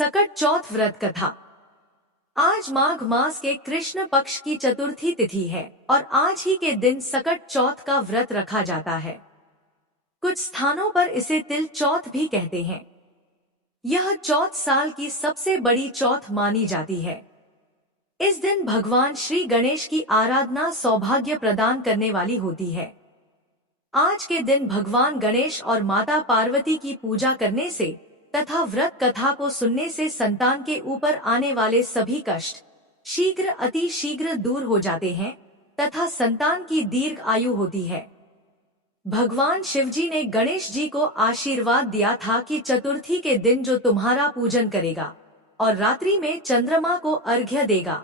सकट चौथ व्रत कथा। आज माघ मास के कृष्ण पक्ष की चतुर्थी तिथि है और आज ही के दिन सकट चौथ का व्रत रखा जाता है। कुछ स्थानों पर इसे तिल चौथ भी कहते हैं। यह चौथ साल की सबसे बड़ी चौथ मानी जाती है। इस दिन भगवान श्री गणेश की आराधना सौभाग्य प्रदान करने वाली होती है। आज के दिन भगवान गणेश और माता पार्वती की पूजा करने से तथा व्रत कथा को सुनने से संतान के ऊपर आने वाले सभी कष्ट शीघ्र अति शीघ्र दूर हो जाते हैं तथा संतान की दीर्घ आयु होती है। भगवान शिवजी ने गणेश जी को आशीर्वाद दिया था कि चतुर्थी के दिन जो तुम्हारा पूजन करेगा और रात्रि में चंद्रमा को अर्घ्य देगा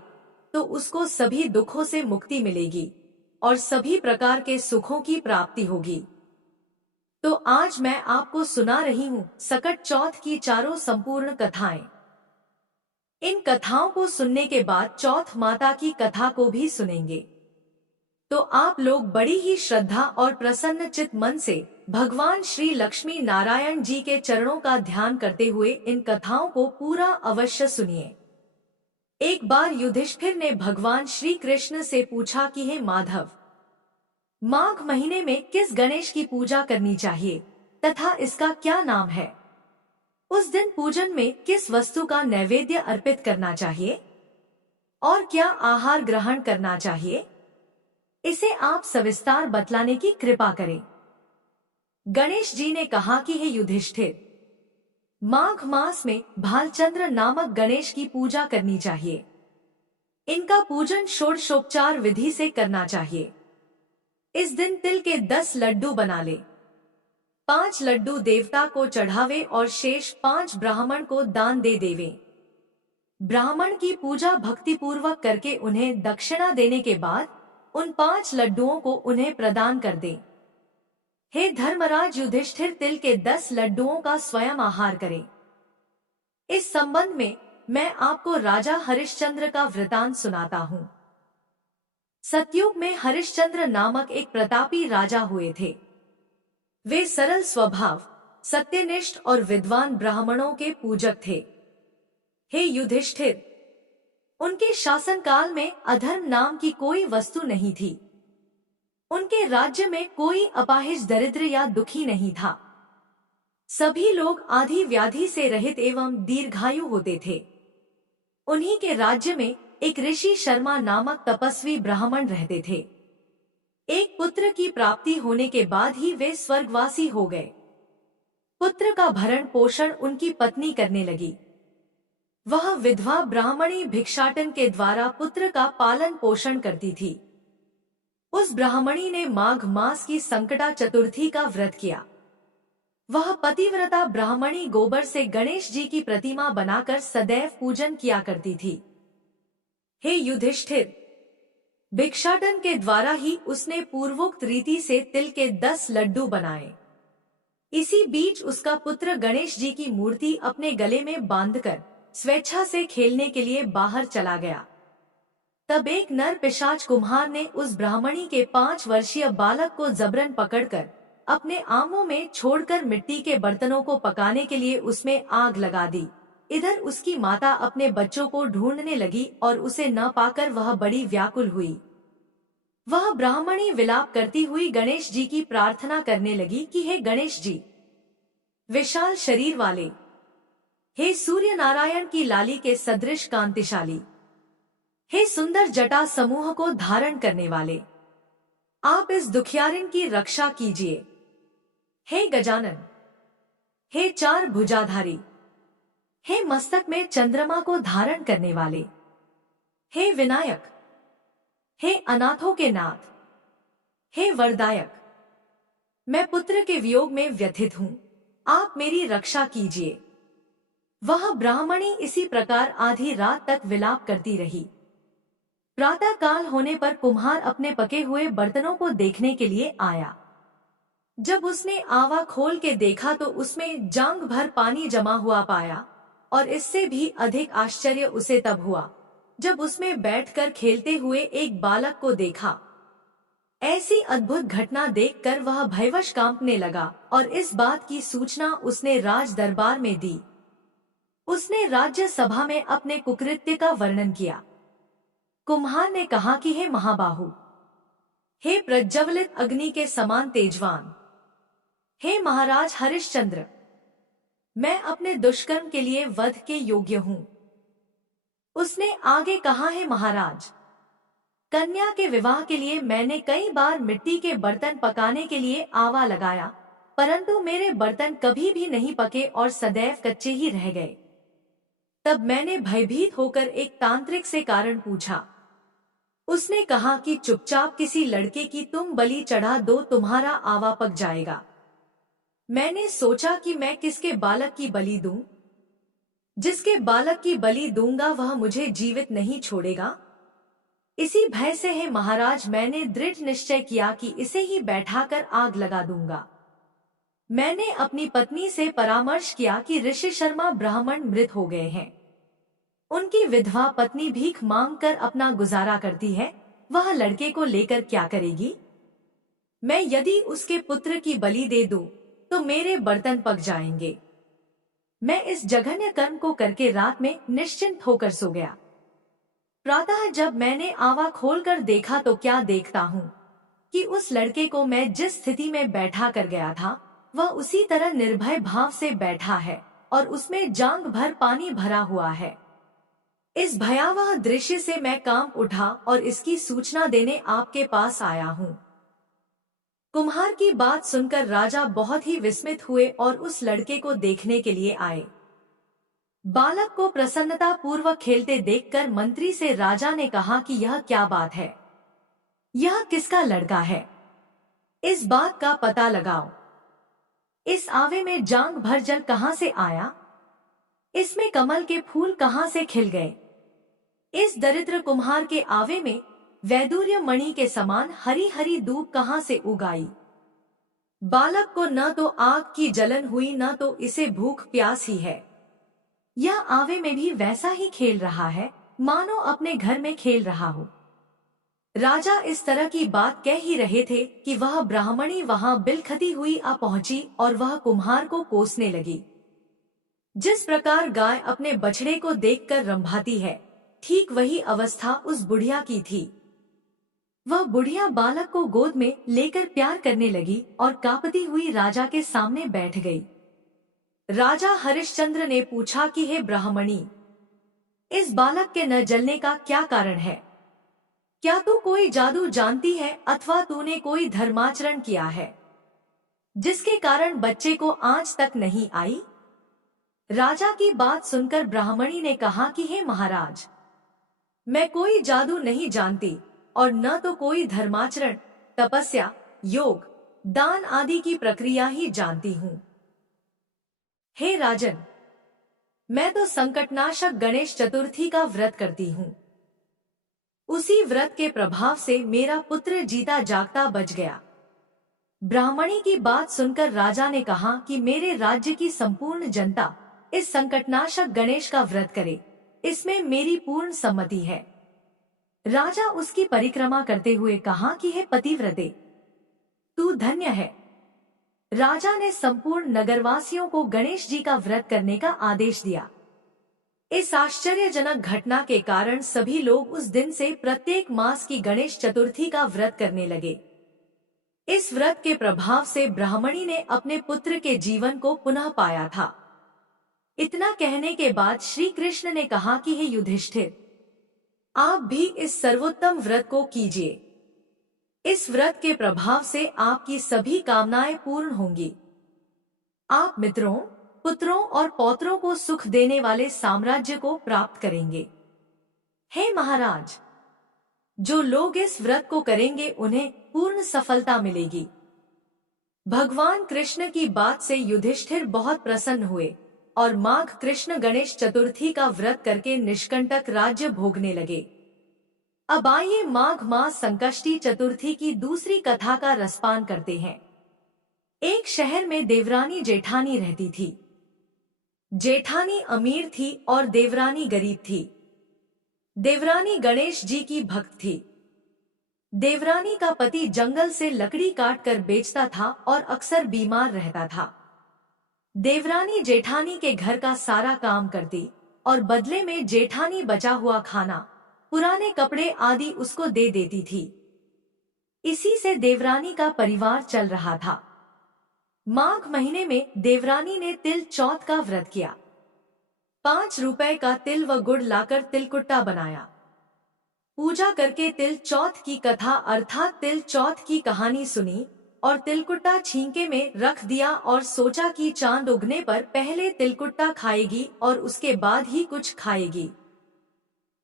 तो उसको सभी दुखों से मुक्ति मिलेगी और सभी प्रकार के सुखों की प्राप्ति होगी। तो आज मैं आपको सुना रही हूँ सकट चौथ की चारों संपूर्ण कथाएं। इन कथाओं को सुनने के बाद चौथ माता की कथा को भी सुनेंगे तो आप लोग बड़ी ही श्रद्धा और प्रसन्न चित मन से भगवान श्री लक्ष्मी नारायण जी के चरणों का ध्यान करते हुए इन कथाओं को पूरा अवश्य सुनिए। एक बार युधिष्ठिर ने भगवान श्री कृष्ण से पूछा कि हे माधव, माघ महीने में किस गणेश की पूजा करनी चाहिए तथा इसका क्या नाम है? उस दिन पूजन में किस वस्तु का नैवेद्य अर्पित करना चाहिए और क्या आहार ग्रहण करना चाहिए? इसे आप सविस्तार बतलाने की कृपा करें। गणेश जी ने कहा कि हे युधिष्ठिर, माघ मास में भालचंद्र नामक गणेश की पूजा करनी चाहिए। इनका पूजन षोडशोपचार विधि से करना चाहिए। इस दिन तिल के 10 लड्डू बना ले, 5 लड्डू देवता को चढ़ावे और शेष 5 ब्राह्मण को दान दे देवे। ब्राह्मण की पूजा भक्ति पूर्वक करके उन्हें दक्षिणा देने के बाद उन 5 लड्डुओं को उन्हें प्रदान कर दे। हे धर्मराज युधिष्ठिर, तिल के 10 लड्डुओं का स्वयं आहार करें। इस संबंध में मैं आपको राजा हरिश्चंद्र का वृतांत सुनाता हूँ। सतयुग में हरिश्चंद्र नामक एक प्रतापी राजा हुए थे। वे सरल स्वभाव, सत्यनिष्ठ और विद्वान ब्राह्मणों के पूजक थे। हे युधिष्ठिर, उनके शासनकाल में अधर्म नाम की कोई वस्तु नहीं थी। उनके राज्य में कोई अपाहिज दरिद्र या दुखी नहीं था। सभी लोग आदि व्याधि से रहित एवं दीर्घायु होते थे। उन्हीं के राज्य में एक ऋषि शर्मा नामक तपस्वी ब्राह्मण रहते थे। एक पुत्र की प्राप्ति होने के बाद ही वे स्वर्गवासी हो गए। पुत्र का भरण पोषण उनकी पत्नी करने लगी। वह विधवा ब्राह्मणी भिक्षाटन के द्वारा पुत्र का पालन पोषण करती थी। उस ब्राह्मणी ने माघ मास की संकटा चतुर्थी का व्रत किया। वह पतिव्रता ब्राह्मणी गोबर से गणेश जी की प्रतिमा बनाकर सदैव पूजन किया करती थी। हे युधिष्ठिर, भिक्षाटन के द्वारा ही उसने पूर्वोक्त रीति से तिल के 10 लड्डू बनाए। इसी बीच उसका पुत्र गणेश जी की मूर्ति अपने गले में बांधकर स्वेच्छा से खेलने के लिए बाहर चला गया। तब एक नर पिशाच कुम्हार ने उस ब्राह्मणी के 5 वर्षीय बालक को जबरन पकड़कर अपने आंगों में छोड़कर मिट्टी के बर्तनों को पकाने के लिए उसमें आग लगा दी। इधर उसकी माता अपने बच्चों को ढूंढने लगी और उसे न पाकर वह बड़ी व्याकुल हुई। वह ब्राह्मणी विलाप करती हुई गणेश जी की प्रार्थना करने लगी कि हे गणेश जी, विशाल शरीर वाले, हे सूर्य नारायण की लाली के सदृश कांतिशाली, हे सुंदर जटा समूह को धारण करने वाले, आप इस दुखियारिन की रक्षा कीजिए। हे गजानन, हे 4 भुजाधारी, हे मस्तक में चंद्रमा को धारण करने वाले, हे विनायक, हे अनाथों के नाथ, हे वरदायक, मैं पुत्र के वियोग में व्यथित हूँ, आप मेरी रक्षा कीजिए। वह ब्राह्मणी इसी प्रकार आधी रात तक विलाप करती रही। प्रातः काल होने पर कुम्हार अपने पके हुए बर्तनों को देखने के लिए आया। जब उसने आवा खोल के देखा तो उसमें जांग भर पानी जमा हुआ पाया और इससे भी अधिक आश्चर्य उसे तब हुआ जब उसमें बैठकर खेलते हुए एक बालक को देखा। ऐसी अद्भुत घटना देखकर वह भयवश कांपने लगा और इस बात की सूचना उसने राज दरबार में दी। उसने राज्यसभा में अपने कुकृत्य का वर्णन किया। कुम्हार ने कहा कि हे महाबाहु, हे प्रज्वलित अग्नि के समान तेजवान, हे महाराज हरिश्चंद्र, मैं अपने दुष्कर्म के लिए वध के योग्य हूँ। उसने आगे कहा, हे महाराज, कन्या के विवाह के लिए मैंने कई बार मिट्टी के बर्तन पकाने के लिए आवा लगाया, परंतु मेरे बर्तन कभी भी नहीं पके और सदैव कच्चे ही रह गए। तब मैंने भयभीत होकर एक तांत्रिक से कारण पूछा। उसने कहा कि चुपचाप किसी लड़के की तुम बलि चढ़ा दो, तुम्हारा आवा पक जाएगा। मैंने सोचा कि मैं किसके बालक की बलि दूं? जिसके बालक की बलि दूंगा वह मुझे जीवित नहीं छोड़ेगा। इसी भय से है महाराज, मैंने दृढ़ निश्चय किया कि इसे ही बैठाकर आग लगा दूंगा। मैंने अपनी पत्नी से परामर्श किया कि ऋषि शर्मा ब्राह्मण मृत हो गए हैं। उनकी विधवा पत्नी भीख मांगकर अपना गुजारा करती है, वह लड़के को लेकर क्या करेगी? मैं यदि उसके पुत्र की बलि दे दूं, तो मेरे बर्तन पक जाएंगे। मैं इस जघन्य कर्म को करके रात में निश्चिंत होकर सो गया। प्रातः जब मैंने आवा खोलकर देखा तो क्या देखता हूँ कि उस लड़के को मैं जिस स्थिति में बैठा कर गया था, वह उसी तरह निर्भय भाव से बैठा है और उसमें जांघ भर पानी भरा हुआ है। इस भयावह दृश्य से मैं कांप उठा और इसकी सूचना देने आपके पास आया हूँ। कुम्हार की बात सुनकर राजा बहुत ही विस्मित हुए और उस लड़के को देखने के लिए आए। बालक को प्रसन्नता पूर्वक खेलते देखकर मंत्री से राजा ने कहा कि यह क्या बात है? यह किसका लड़का है? इस बात का पता लगाओ। इस आवे में जांघ भर जल कहां से आया? इसमें कमल के फूल कहां से खिल गए? इस दरिद्र कुम्हार के आवे में वैदूर्य मणि के समान हरी हरी दूब कहां से उगाई? बालक को न तो आग की जलन हुई, न तो इसे भूख प्यास ही है। यह आवे में भी वैसा ही खेल रहा है, मानो अपने घर में खेल रहा हो। राजा इस तरह की बात कह ही रहे थे कि वह ब्राह्मणी वहां बिलखती हुई आ पहुंची और वह कुम्हार को कोसने लगी। जिस प्रकार गाय अपने बछड़े को देखकर रंभाती है, ठीक वही अवस्था उस बुढ़िया की थी। वह बुढ़िया बालक को गोद में लेकर प्यार करने लगी और कांपती हुई राजा के सामने बैठ गई। राजा हरिश्चंद्र ने पूछा कि हे ब्राह्मणी, इस बालक के न जलने का क्या कारण है? क्या तू कोई जादू जानती है अथवा तूने कोई धर्माचरण किया है जिसके कारण बच्चे को आंच तक नहीं आई? राजा की बात सुनकर ब्राह्मणी ने कहा कि हे महाराज, मैं कोई जादू नहीं जानती और न तो कोई धर्माचरण, तपस्या, योग, दान आदि की प्रक्रिया ही जानती हूँ। हे राजन, मैं तो संकटनाशक गणेश चतुर्थी का व्रत करती हूँ। उसी व्रत के प्रभाव से मेरा पुत्र जीता जागता बच गया। ब्राह्मणी की बात सुनकर राजा ने कहा कि मेरे राज्य की संपूर्ण जनता इस संकटनाशक गणेश का व्रत करे, इसमें मेरी पूर्ण सम्मति है। राजा उसकी परिक्रमा करते हुए कहा कि हे पतिव्रते, तू धन्य है। राजा ने संपूर्ण नगरवासियों को गणेश जी का व्रत करने का आदेश दिया। इस आश्चर्यजनक घटना के कारण सभी लोग उस दिन से प्रत्येक मास की गणेश चतुर्थी का व्रत करने लगे। इस व्रत के प्रभाव से ब्राह्मणी ने अपने पुत्र के जीवन को पुनः पाया था। इतना कहने के बाद श्री कृष्ण ने कहा कि हे युधिष्ठिर, आप भी इस सर्वोत्तम व्रत को कीजिए। इस व्रत के प्रभाव से आपकी सभी कामनाएं पूर्ण होंगी। आप मित्रों, पुत्रों और पौत्रों को सुख देने वाले साम्राज्य को प्राप्त करेंगे। हे महाराज, जो लोग इस व्रत को करेंगे उन्हें पूर्ण सफलता मिलेगी। भगवान कृष्ण की बात से युधिष्ठिर बहुत प्रसन्न हुए और माघ कृष्ण गणेश चतुर्थी का व्रत करके निष्कंटक राज्य भोगने लगे। अब आइए माघ मास संकष्टी चतुर्थी की दूसरी कथा का रसपान करते हैं। एक शहर में देवरानी जेठानी रहती थी। जेठानी अमीर थी और देवरानी गरीब थी। देवरानी गणेश जी की भक्त थी। देवरानी का पति जंगल से लकड़ी काट कर बेचता था और अक्सर बीमार रहता था। देवरानी जेठानी के घर का सारा काम करती और बदले में जेठानी बचा हुआ खाना, पुराने कपड़े आदि उसको दे देती थी। इसी से देवरानी का परिवार चल रहा था। माघ महीने में देवरानी ने तिल चौथ का व्रत किया। 5 रुपए का तिल व गुड़ लाकर तिलकुट्टा बनाया। पूजा करके तिल चौथ की कथा अर्थात तिल चौथ की कहानी सुनी और तिलकुट्टा छींके में रख दिया और सोचा कि चांद उगने पर पहले तिलकुट्टा खाएगी और उसके बाद ही कुछ खाएगी।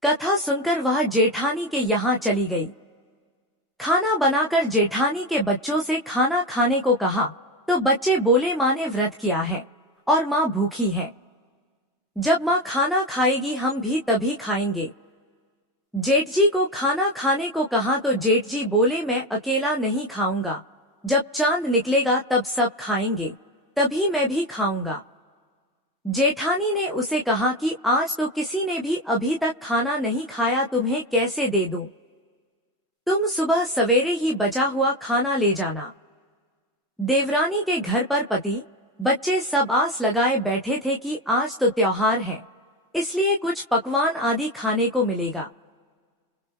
कथा सुनकर वह जेठानी के यहाँ चली गई। खाना बनाकर जेठानी के बच्चों से खाना खाने को कहा तो बच्चे बोले माँ ने व्रत किया है और माँ भूखी है। जब माँ खाना खाएगी हम भी तभी खाएंगे। जेठ जी को खाना खाने को कहा तो जेठ जी बोले मैं अकेला नहीं खाऊंगा, जब चांद निकलेगा तब सब खाएंगे, तभी मैं भी खाऊंगा। जेठानी ने उसे कहा कि आज तो किसी ने भी अभी तक खाना नहीं खाया, तुम्हें कैसे दे दूं? तुम सुबह सवेरे ही बचा हुआ खाना ले जाना। देवरानी के घर पर पति बच्चे सब आस लगाए बैठे थे कि आज तो त्योहार है, इसलिए कुछ पकवान आदि खाने को मिलेगा।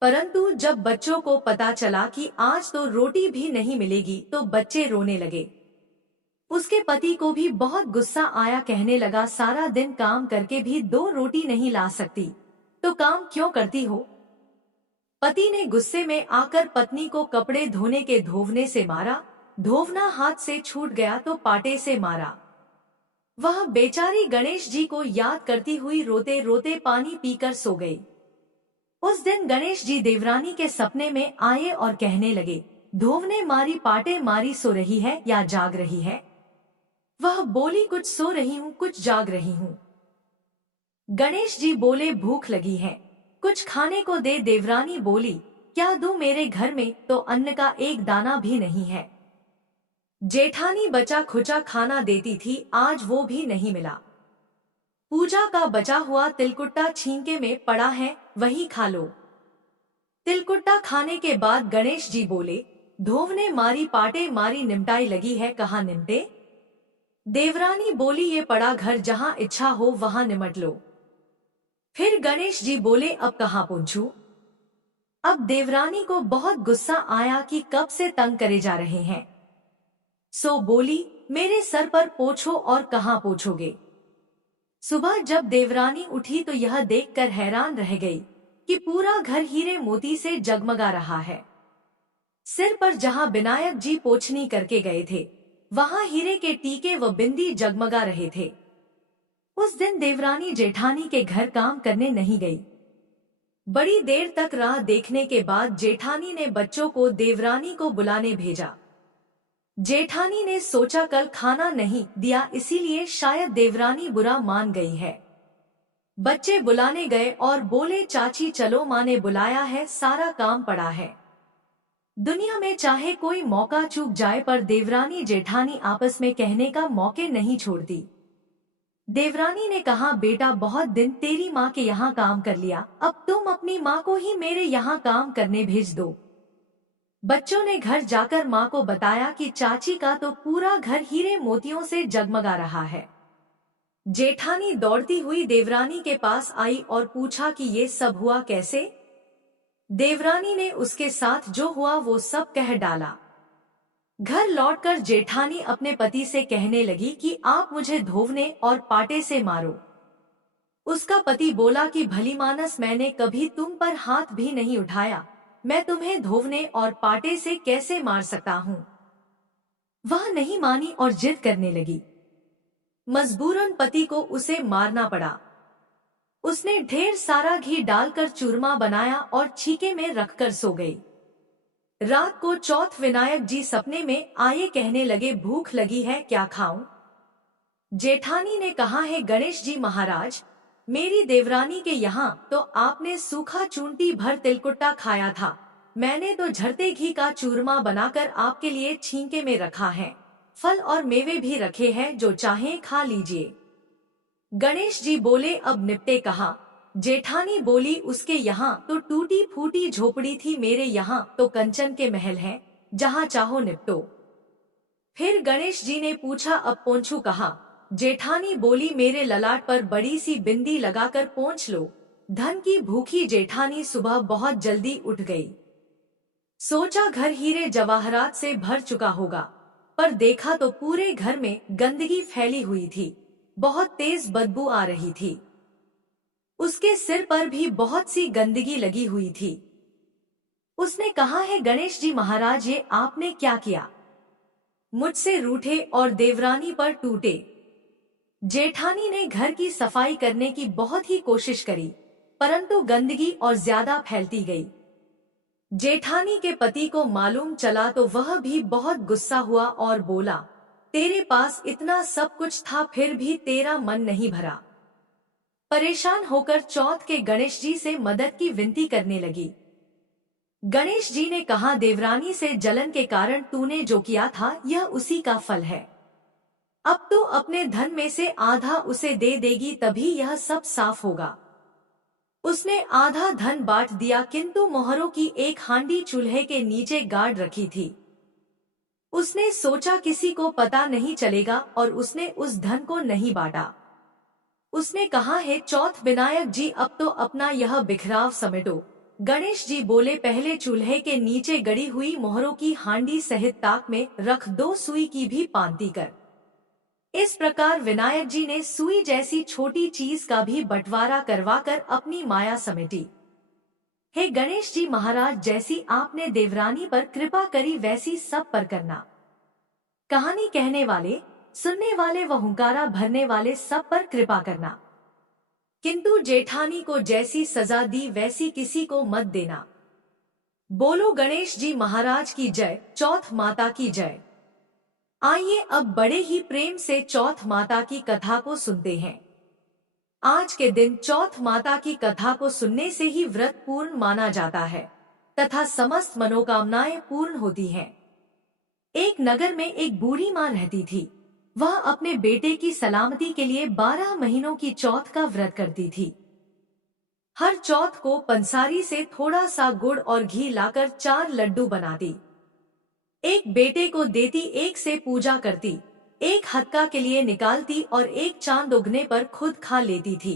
परंतु जब बच्चों को पता चला कि आज तो रोटी भी नहीं मिलेगी तो बच्चे रोने लगे। उसके पति को भी बहुत गुस्सा आया, कहने लगा सारा दिन काम करके भी 2 रोटी नहीं ला सकती तो काम क्यों करती हो? पति ने गुस्से में आकर पत्नी को कपड़े धोने के धोवने से मारा। धोवना हाथ से छूट गया तो पाटे से मारा। वह बेचारी गणेश जी को याद करती हुई रोते रोते पानी पीकर सो गई। उस दिन गणेश जी देवरानी के सपने में आए और कहने लगे, धोवने मारी पाटे मारी, सो रही है या जाग रही है? वह बोली कुछ सो रही हूँ कुछ जाग रही हूँ। गणेश जी बोले भूख लगी है, कुछ खाने को दे। देवरानी बोली क्या दूं, मेरे घर में तो अन्न का एक दाना भी नहीं है। जेठानी बचा खुचा खाना देती थी, आज वो भी नहीं मिला। पूजा का बचा हुआ तिलकुट्टा छींके में पड़ा है, वही खा लो। तिलकुट्टा खाने के बाद गणेश जी बोले धोवने मारी पाटे मारी, निमटाई लगी है, कहाँ निमटे? देवरानी बोली ये पड़ा घर, जहाँ इच्छा हो वहाँ निमट लो। फिर गणेश जी बोले अब कहाँ पहुंचूं? अब देवरानी को बहुत गुस्सा आया कि कब से तंग करे जा रहे हैं। सो बोली मेरे सर पर पोछो, और कहाँ पोछोगे? सुबह जब देवरानी उठी तो यह देखकर हैरान रह गई कि पूरा घर हीरे मोती से जगमगा रहा है। सिर पर जहाँ विनायक जी पोछनी करके गए थे वहाँ हीरे के टीके व बिंदी जगमगा रहे थे। उस दिन देवरानी जेठानी के घर काम करने नहीं गई। बड़ी देर तक राह देखने के बाद जेठानी ने बच्चों को देवरानी को बुलाने भेजा। जेठानी ने सोचा कल खाना नहीं दिया इसीलिए शायद देवरानी बुरा मान गई है। बच्चे बुलाने गए और बोले चाची चलो, माँ ने बुलाया है, सारा काम पड़ा है। दुनिया में चाहे कोई मौका चूक जाए पर देवरानी जेठानी आपस में कहने का मौके नहीं छोड़ती। देवरानी ने कहा बेटा बहुत दिन तेरी माँ के यहाँ काम कर लिया, अब तुम अपनी माँ को ही मेरे यहाँ काम करने भेज दो। बच्चों ने घर जाकर माँ को बताया कि चाची का तो पूरा घर हीरे मोतियों से जगमगा रहा है। जेठानी दौड़ती हुई देवरानी के पास आई और पूछा कि ये सब हुआ कैसे? देवरानी ने उसके साथ जो हुआ वो सब कह डाला। घर लौटकर जेठानी अपने पति से कहने लगी कि आप मुझे धोवने और पाटे से मारो। उसका पति बोला कि भलीमानस, मैंने कभी तुम पर हाथ भी नहीं उठाया, मैं तुम्हें धोवने और पाटे से कैसे मार सकता हूँ? वह नहीं मानी और जिद करने लगी। मजबूरन पति को उसे मारना पड़ा। उसने ढेर सारा घी डालकर चूरमा बनाया और छीके में रखकर सो गई। रात को चौथ विनायक जी सपने में आए, कहने लगे भूख लगी है, क्या खाऊं? जेठानी ने कहा है गणेश जी महाराज, मेरी देवरानी के यहाँ तो आपने सूखा चूंटी भर तिलकुट्टा खाया था, मैंने तो झरते घी का चूरमा बनाकर आपके लिए छींके में रखा है, फल और मेवे भी रखे हैं, जो चाहें खा लीजिए। गणेश जी बोले अब निपटे कहाँ? जेठानी बोली उसके यहाँ तो टूटी फूटी झोपड़ी थी, मेरे यहाँ तो कंचन के महल हैं, जहाँ चाहो निपटो। फिर गणेश जी ने पूछा अब पहुंचू कहाँ? जेठानी बोली, मेरे ललाट पर बड़ी सी बिंदी लगाकर पोंछ लो। धन की भूखी जेठानी सुबह बहुत जल्दी उठ गई। सोचा घर हीरे जवाहरात से भर चुका होगा, पर देखा तो पूरे घर में गंदगी फैली हुई थी। बहुत तेज बदबू आ रही थी। उसके सिर पर भी बहुत सी गंदगी लगी हुई थी। उसने कहा, है गणेश जी महाराज, ये आपने क्या किया? मुझसे रूठे और देवरानी पर टूटे। जेठानी ने घर की सफाई करने की बहुत ही कोशिश करी, परंतु गंदगी और ज्यादा फैलती गई। जेठानी के पति को मालूम चला तो वह भी बहुत गुस्सा हुआ और बोला, तेरे पास इतना सब कुछ था फिर भी तेरा मन नहीं भरा। परेशान होकर चौथ के गणेश जी से मदद की विनती करने लगी। गणेश जी ने कहा, देवरानी से जलन के कारण तूने जो किया था यह उसी का फल है। अब तो अपने धन में से आधा उसे दे देगी तभी यह सब साफ होगा। उसने आधा धन बांट दिया, किंतु मोहरों की एक हांडी चूल्हे के नीचे गाड़ रखी थी। उसने सोचा किसी को पता नहीं चलेगा और उसने उस धन को नहीं बांटा। उसने कहा, है चौथ विनायक जी, अब तो अपना यह बिखराव समेटो। गणेश जी बोले, पहले चूल्हे के नीचे गड़ी हुई मोहरों की हांडी सहित ताक में रख दो, सुई की भी पांति कर। इस प्रकार विनायक जी ने सुई जैसी छोटी चीज का भी बंटवारा करवाकर अपनी माया समेटी। हे गणेश जी महाराज, जैसी आपने देवरानी पर कृपा करी वैसी सब पर करना। कहानी कहने वाले, सुनने वाले व हुंकारा भरने वाले सब पर कृपा करना, किंतु जेठानी को जैसी सजा दी वैसी किसी को मत देना। बोलो गणेश जी महाराज की जय, चौथ माता की जय। आइए अब बड़े ही प्रेम से चौथ माता की कथा को सुनते हैं। आज के दिन चौथ माता की कथा को सुनने से ही व्रत पूर्ण माना जाता है तथा समस्त मनोकामनाएं पूर्ण होती हैं। एक नगर में एक बूढ़ी माँ रहती थी। वह अपने बेटे की सलामती के लिए 12 महीनों की चौथ का व्रत करती थी। हर चौथ को पंसारी से थोड़ा सा गुड़ और घी लाकर 4 लड्डू बनाती, एक बेटे को देती, एक से पूजा करती, एक हत्का के लिए निकालती और एक चांद उगने पर खुद खा लेती थी।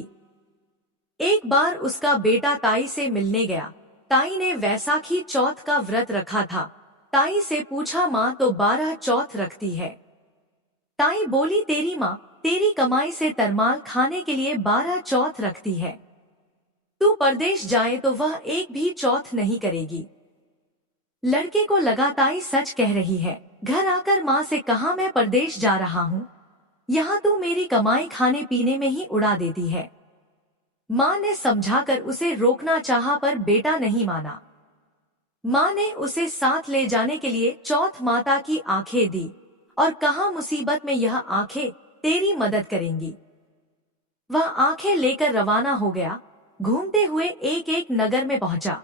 एक बार उसका बेटा ताई से मिलने गया। ताई ने वैसाखी चौथ का व्रत रखा था। ताई से पूछा, माँ तो 12 चौथ रखती है। ताई बोली, तेरी माँ तेरी कमाई से तरमाल खाने के लिए 12 चौथ रखती है। तू परदेश जाए तो वह एक भी चौथ नहीं करेगी। लड़के को लगा ताई सच कह रही है। घर आकर माँ से कहा, मैं परदेश जा रहा हूँ, यहाँ तू मेरी कमाई खाने पीने में ही उड़ा देती है। माँ ने समझाकर उसे रोकना चाहा पर बेटा नहीं माना। माँ ने उसे साथ ले जाने के लिए चौथ माता की आंखें दी और कहा, मुसीबत में यह आंखें तेरी मदद करेंगी। वह आंखें लेकर रवाना हो गया। घूमते हुए एक एक नगर में पहुंचा।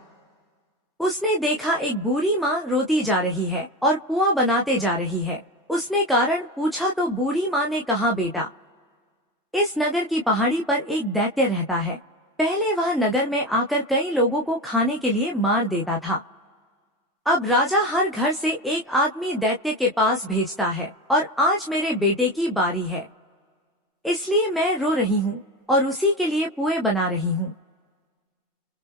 उसने देखा एक बूढ़ी माँ रोती जा रही है और पुआ बनाते जा रही है। उसने कारण पूछा तो बूढ़ी माँ ने कहा, बेटा इस नगर की पहाड़ी पर एक दैत्य रहता है। पहले वह नगर में आकर कई लोगों को खाने के लिए मार देता था। अब राजा हर घर से एक आदमी दैत्य के पास भेजता है और आज मेरे बेटे की बारी है, इसलिए मैं रो रही हूँ और उसी के लिए पुए बना रही हूँ।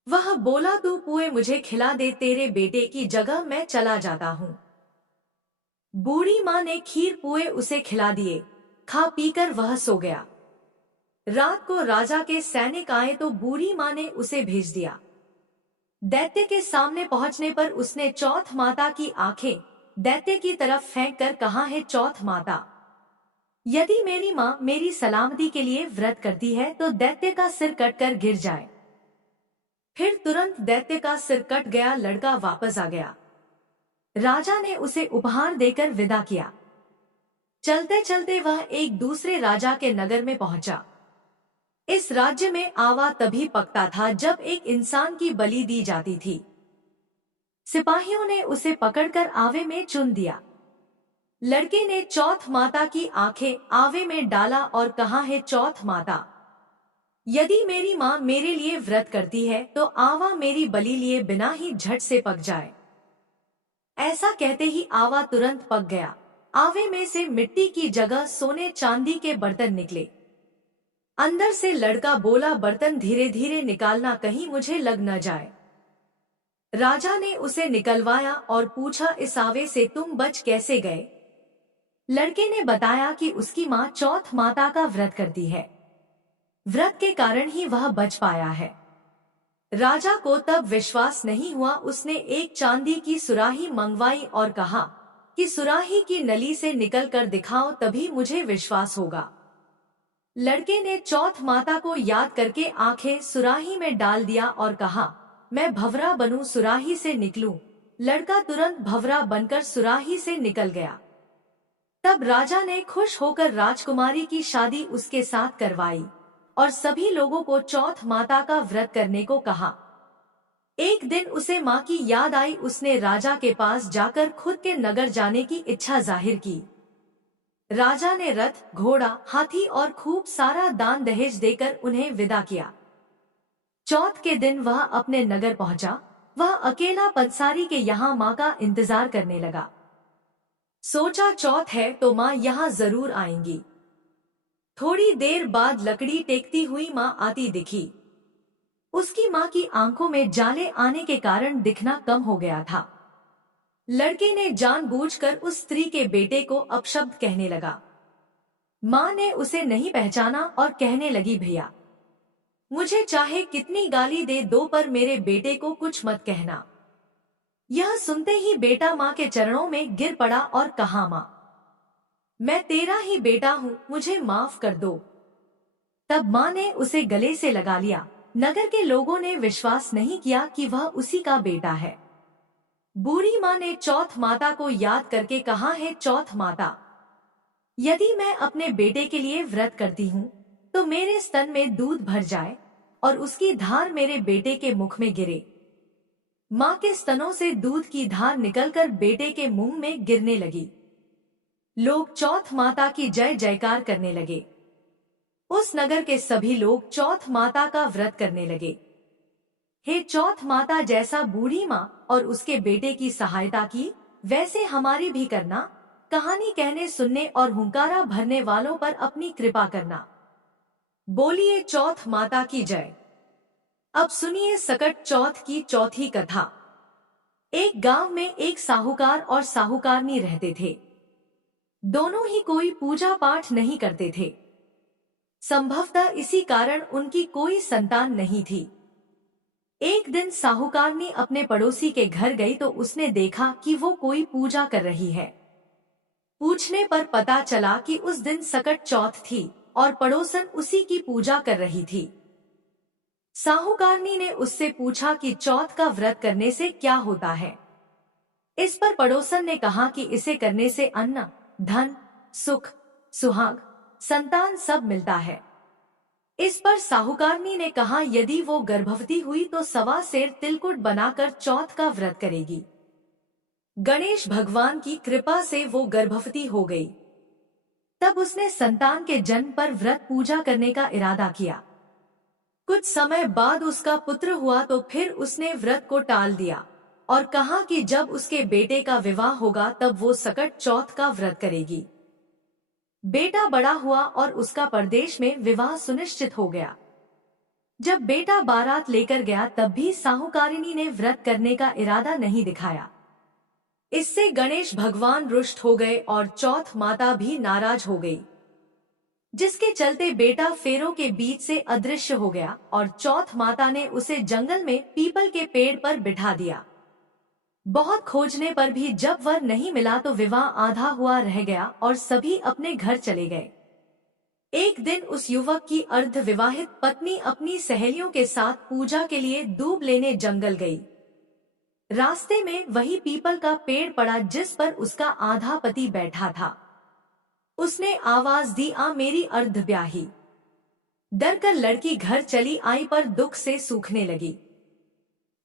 वह बोला, तू पुए मुझे खिला दे, तेरे बेटे की जगह मैं चला जाता हूँ। बूढ़ी माँ ने खीर पुए उसे खिला दिए। खा पीकर वह सो गया। रात को राजा के सैनिक आए तो बूढ़ी माँ ने उसे भेज दिया। दैत्य के सामने पहुंचने पर उसने चौथ माता की आंखें दैत्य की तरफ फेंक कर कहा, है चौथ माता, यदि मेरी माँ मेरी सलामती के लिए व्रत करती है तो दैत्य का सिर कटकर गिर जाए। फिर तुरंत दैत्य का सिर कट गया। लड़का वापस आ गया। राजा ने उसे उपहार देकर विदा किया। चलते चलते वह एक दूसरे राजा के नगर में पहुंचा। इस राज्य में आवा तभी पकता था जब एक इंसान की बलि दी जाती थी। सिपाहियों ने उसे पकड़कर आवे में चुन दिया। लड़के ने चौथ माता की आंखें आवे में डाला और कहा, है चौथ माता, यदि मेरी माँ मेरे लिए व्रत करती है तो आवा मेरी बलि लिए बिना ही झट से पक जाए। ऐसा कहते ही आवा तुरंत पक गया। आवे में से मिट्टी की जगह सोने चांदी के बर्तन निकले। अंदर से लड़का बोला, बर्तन धीरे धीरे निकालना, कहीं मुझे लग न जाए। राजा ने उसे निकलवाया और पूछा, इस आवे से तुम बच कैसे गए? लड़के ने बताया कि उसकी माँ चौथ माता का व्रत करती है, व्रत के कारण ही वह बच पाया है। राजा को तब विश्वास नहीं हुआ। उसने एक चांदी की सुराही मंगवाई और कहा कि सुराही की नली से निकल कर दिखाओ, तभी मुझे विश्वास होगा। लड़के ने चौथ माता को याद करके आंखें सुराही में डाल दिया और कहा, मैं भंवरा बनूं, सुराही से निकलूं। लड़का तुरंत भंवरा बनकर सुराही से निकल गया। तब राजा ने खुश होकर राजकुमारी की शादी उसके साथ करवाई और सभी लोगों को चौथ माता का व्रत करने को कहा। एक दिन उसे माँ की याद आई। उसने राजा के पास जाकर खुद के नगर जाने की इच्छा जाहिर की। राजा ने रथ, घोड़ा, हाथी और खूब सारा दान दहेज देकर उन्हें विदा किया। चौथ के दिन वह अपने नगर पहुंचा। वह अकेला पंसारी के यहाँ माँ का इंतजार करने लगा। सोचा चौथ है तो माँ यहाँ जरूर आएंगी। थोड़ी देर बाद लकड़ी टेकती हुई माँ आती दिखी। उसकी माँ की आंखों में जाले आने के कारण दिखना कम हो गया था। लड़के ने जानबूझकर उस स्त्री के बेटे को अपशब्द कहने लगा। माँ ने उसे नहीं पहचाना और कहने लगी, भैया मुझे चाहे कितनी गाली दे दो पर मेरे बेटे को कुछ मत कहना। यह सुनते ही बेटा माँ के चरणों में गिर पड़ा और कहा, माँ मैं तेरा ही बेटा हूँ, मुझे माफ कर दो। तब माँ ने उसे गले से लगा लिया। नगर के लोगों ने विश्वास नहीं किया कि वह उसी का बेटा है। बूढ़ी माँ ने चौथ माता को याद करके कहा, है चौथ माता, यदि मैं अपने बेटे के लिए व्रत करती हूँ तो मेरे स्तन में दूध भर जाए और उसकी धार मेरे बेटे के मुख में गिरे। माँ के स्तनों से दूध की धार निकलकर बेटे के मुंह में गिरने लगी। लोग चौथ माता की जय जयकार करने लगे। उस नगर के सभी लोग चौथ माता का व्रत करने लगे। हे चौथ माता, जैसा बूढ़ी माँ और उसके बेटे की सहायता की, वैसे हमारी भी करना। कहानी कहने, सुनने और हुंकारा भरने वालों पर अपनी कृपा करना। बोलिए चौथ माता की जय। अब सुनिए सकट चौथ की चौथी कथा। एक गांव में एक साहूकार और साहूकारनी रहते थे। दोनों ही कोई पूजा पाठ नहीं करते थे। संभवतः इसी कारण उनकी कोई संतान नहीं थी। एक दिन साहूकारनी अपने पड़ोसी के घर गई तो उसने देखा कि वो कोई पूजा कर रही है। पूछने पर पता चला कि उस दिन सकट चौथ थी और पड़ोसन उसी की पूजा कर रही थी। साहूकारनी ने उससे पूछा कि चौथ का व्रत करने से क्या होता है। इस पर पड़ोसन ने कहा कि इसे करने से अन्न, धन, सुख, सुहाग, संतान सब मिलता है। इस पर साहूकारनी ने कहा, यदि वो गर्भवती हुई तो 1.25 सेर तिलकुट बनाकर चौथ का व्रत करेगी। गणेश भगवान की कृपा से वो गर्भवती हो गई। तब उसने संतान के जन्म पर व्रत पूजा करने का इरादा किया। कुछ समय बाद उसका पुत्र हुआ तो फिर उसने व्रत को टाल दिया और कहा कि जब उसके बेटे का विवाह होगा तब वो सकट चौथ का व्रत करेगी। बेटा बड़ा हुआ और उसका परदेश में विवाह सुनिश्चित हो गया। जब बेटा बारात लेकर गया तब भी साहूकारिनी ने व्रत करने का इरादा नहीं दिखाया। इससे गणेश भगवान रुष्ट हो गए और चौथ माता भी नाराज हो गई, जिसके चलते बेटा फेरों के बीच से अदृश्य हो गया और चौथ माता ने उसे जंगल में पीपल के पेड़ पर बिठा दिया। बहुत खोजने पर भी जब वर नहीं मिला तो विवाह आधा हुआ रह गया और सभी अपने घर चले गए। एक दिन उस युवक की अर्धविवाहित पत्नी अपनी सहेलियों के साथ पूजा के लिए दूब लेने जंगल गई। रास्ते में वही पीपल का पेड़ पड़ा जिस पर उसका आधा पति बैठा था। उसने आवाज दी, आ मेरी अर्धब्याही। डरकर लड़की घर चली आई पर दुख से सूखने लगी।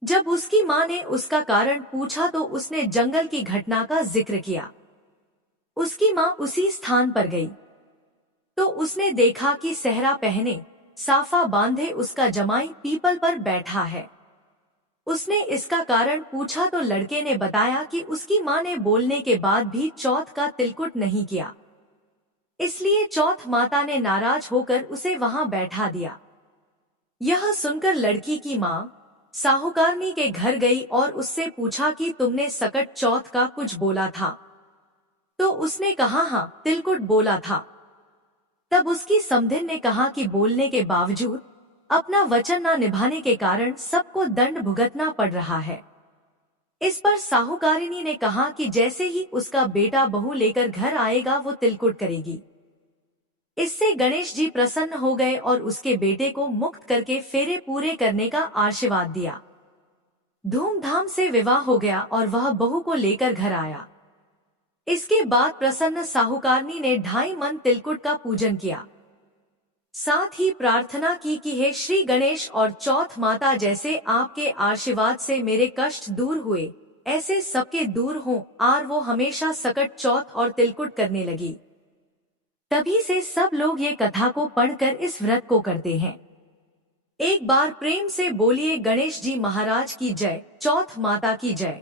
जब उसकी माँ ने उसका कारण पूछा तो उसने जंगल की घटना का जिक्र किया। उसकी माँ उसी स्थान पर गई तो उसने देखा कि सेहरा पहने, साफा बांधे उसका जमाई पीपल पर बैठा है। उसने इसका कारण पूछा तो लड़के ने बताया कि उसकी माँ ने बोलने के बाद भी चौथ का तिलकुट नहीं किया, इसलिए चौथ माता ने नाराज होकर उसे वहां बैठा दिया। यह सुनकर लड़की की माँ साहूकारनी के घर गई और उससे पूछा कि तुमने सकट चौथ का कुछ बोला था? तो उसने कहा हाँ, तिलकुट बोला था। तब उसकी समधिन ने कहा कि बोलने के बावजूद अपना वचन न निभाने के कारण सबको दंड भुगतना पड़ रहा है। इस पर साहूकारिनी ने कहा कि जैसे ही उसका बेटा बहू लेकर घर आएगा वो तिलकुट करेगी। इससे गणेश जी प्रसन्न हो गए और उसके बेटे को मुक्त करके फेरे पूरे करने का आशीर्वाद दिया। धूमधाम से विवाह हो गया और वह बहू को लेकर घर आया। इसके बाद प्रसन्न साहूकारनी ने 2.5 मन तिलकुट का पूजन किया। साथ ही प्रार्थना की कि हे श्री गणेश और चौथ माता, जैसे आपके आशीर्वाद से मेरे कष्ट दूर हुए ऐसे सबके दूर हों। और वो हमेशा सकट चौथ और तिलकुट करने लगी। तभी से सब लोग ये कथा को पढ़कर इस व्रत को करते हैं। एक बार प्रेम से बोलिए गणेश जी महाराज की जय, चौथ माता की जय।